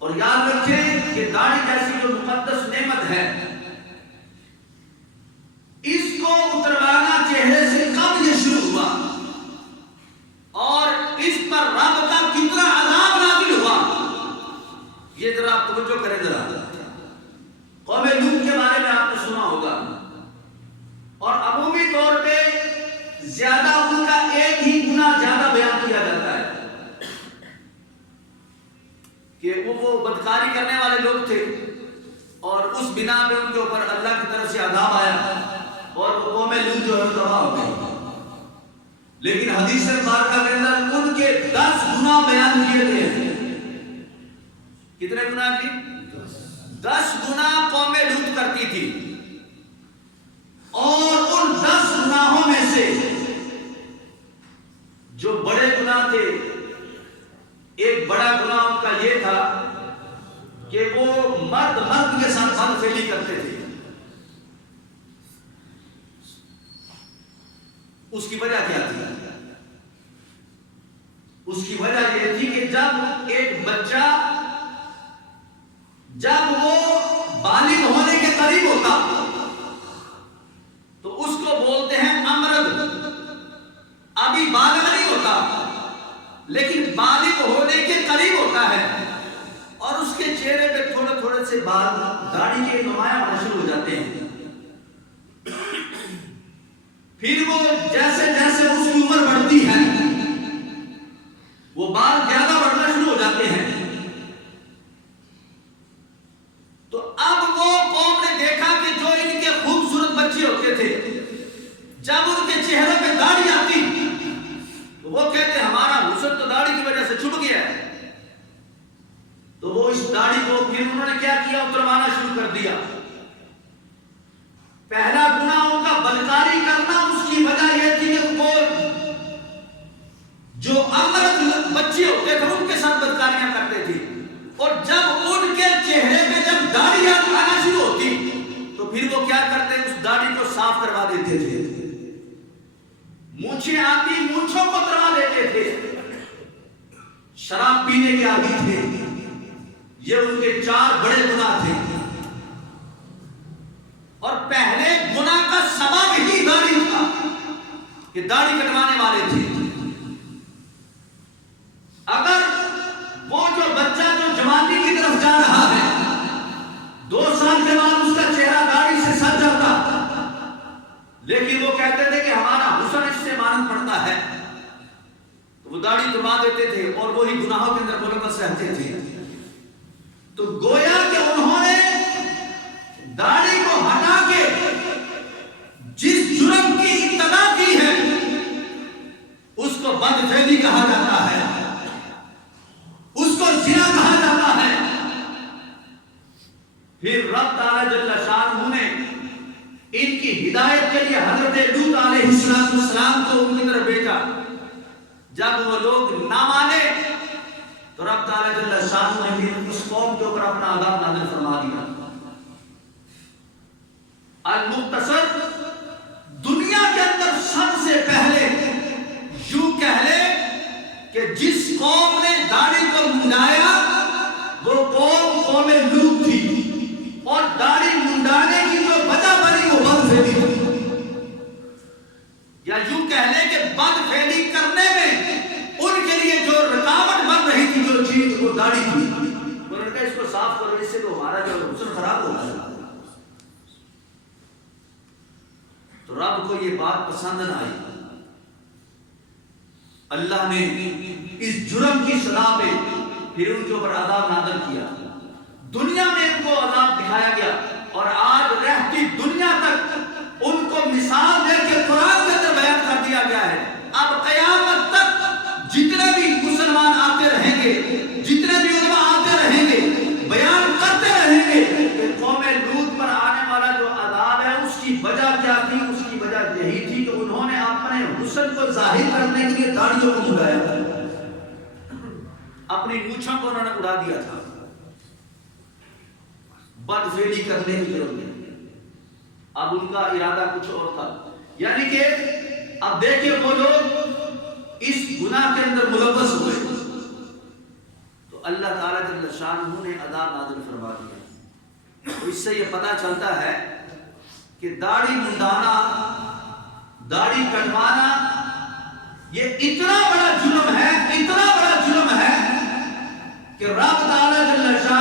اور یاد رکھیں کہ داڑھی جیسی جو مقدس نعمت ہے، اس کو اتروانا چہرے سے کب یہ شروع ہوا اور اس پر رب کا کتنا عذاب نازل ہوا، یہ ذرا آپ توجہ کریں ذرا۔ قوم لوط کے بارے میں آپ نے سنا ہوگا، اور عمومی طور پہ زیادہ ان کا ایک ہی گناہ زیادہ بیان کیا جاتا ہے کہ وہ بدکاری کرنے والے لوگ تھے، اور اس بنا پہ ان کے اوپر اللہ کی طرف سے عذاب آیا اور وہ قوم لوط جو ہے تباہ ہو گئی۔ لیکن حدیث مبارکہ کے اندر ان کے 10 گناہ بیان کیے گئے ہیں۔ کتنے گناہ کی؟ 10 گناہ قوم لوط کرتی تھی، اور ان 10 گناہوں میں سے جو بڑے گناہ تھے، ایک بڑا گناہ ان کا یہ تھا کہ وہ مرد کے ساتھ بد فعلی کرتے تھے۔ اس کی وجہ کیا تھی؟ اس کی وجہ یہ تھی کہ جب ایک بچہ جب وہ بالغ ہونے کے قریب ہوتا تو اس کو بولتے ہیں امرد، ابھی بالغ نہیں ہوتا لیکن بالغ ہونے کے قریب ہوتا ہے، اور اس کے چہرے پہ تھوڑے تھوڑے سے بال داڑھی کے نمایاں ہونا شروع ہو جاتے ہیں۔ پھر وہ جیسے جیسے اس کی عمر بڑھتی ہے وہ بال زیادہ بڑھنا شروع ہو جاتے ہیں۔ تو اب وہ قوم نے دیکھا کہ جو ان کے خوبصورت بچے ہوتے تھے، جب ان کے چہرے پہ داڑھی آتی تو وہ کہتے ہمارا حسن تو داڑھی کی وجہ سے چھپ گیا ہے۔ تو وہ اس داڑھی کو پھر انہوں نے کیا کیا؟ اتروانا شروع کر دیا۔ پہلا گناہ ان کا بدکاری کرنا، اس کی وجہ یہ تھی کہ وہ جو امرد بچے ہوتے تھے ان کے ساتھ بدکاریاں کرتے تھے، اور جب ان کے چہرے پہ جب داڑھی آنا شروع ہوتی تو پھر وہ کیا کرتے؟ اس داڑھی کو صاف کروا دیتے تھے۔ مونچھیں آتی، مونچھوں کو اتروا دیتے تھے۔ شراب پینے کے عادی تھے۔ یہ ان کے 4 بڑے گناہ تھے، اور پہلے گناہ کا سبب ہی داڑھی تھا کہ داڑھی کٹوانے والے تھے۔ اگر وہ جو بچہ جو جوانی کی طرف جا رہا ہے 2 سال کے بعد اس کا چہرہ داڑھی سے سج جاتا، لیکن وہ کہتے تھے کہ ہمارا حسن اس سے مانند پڑتا ہے، تو وہ داڑھی توڑوا دیتے تھے اور وہی گناہوں کے اندر ملوث رہتے تھے۔ تو گویا کہ انہوں نے داڑھی کو ہٹا کے جس جرم کی ابتدا کی ہے اس کو بدفعلی کہا جاتا ہے، اس کو زنا کہا جاتا ہے۔ پھر رب تعالی جل شانہ نے ان کی ہدایت کے لیے حضرت لوط علیہ السلام کو ان کی طرف بھیجا۔ جب وہ لوگ نہ مانے تو رب تعالی جل شانہ نے پھر اس قوم کے اوپر اپنا عذاب نازل فرما دیا۔ المختصر، دنیا کے اندر سب سے پہلے یوں کہہ لے کہ جس قوم نے داڑھی کو منڈایا وہ قوم لوط تھی، اور داڑھی منڈانے کی جو وجہ بنی وہ بدفعلی تھی، یا یوں کہہ لے کہ بدفعلی کرنے میں ان کے لیے جو رکاوٹ بن رہی تھی جو چیز وہ داڑھی تھی۔ انہوں نے کہا اس کو صاف کرو، اس سے تو ہمارا جو حسن خراب ہو گیا۔ تو رب کو یہ بات پسند نہ آئی، اللہ نے اس جرم کی سزا پہ پھر ان کے اوپر عذاب نازل کیا۔ دنیا میں ان کو عذاب دکھایا گیا، اور آج رہتی دنیا تک ان کو مثال دے کے قرآن کے اندر بیان کر دیا گیا ہے۔ اب قیامت تک جتنے بھی مسلمان آتے رہیں گے، جتنے بھی علماء آتے رہیں گے، بیان کرتے رہیں گے کہ قوم لوط پر آنے والا جو عذاب ہے اس کی وجہ کیا تھی؟ اس کی وجہ یہی تھی کہ انہوں نے اپنے حسن کو ظاہر کرنے کے لیے داڑھیوں کو مڑایا تھا، اپنی مونچھوں کو انہوں نے اڑا دیا تھا بدفعلی کرنے کی ضرورت نہیں۔ اب ان کا ارادہ کچھ اور تھا، یعنی کہ اب دیکھیں وہ لوگ اس گناہ کے اندر ملوث ہوئے تو اللہ تعالیٰ جل شانہ نے عذاب نازل فرما دیا۔ تو اس سے یہ پتہ چلتا ہے کہ داڑھی منڈانا، داڑھی کٹوانا یہ اتنا بڑا جرم ہے، اتنا بڑا جرم ہے کہ رب تعالیٰ جل شانہ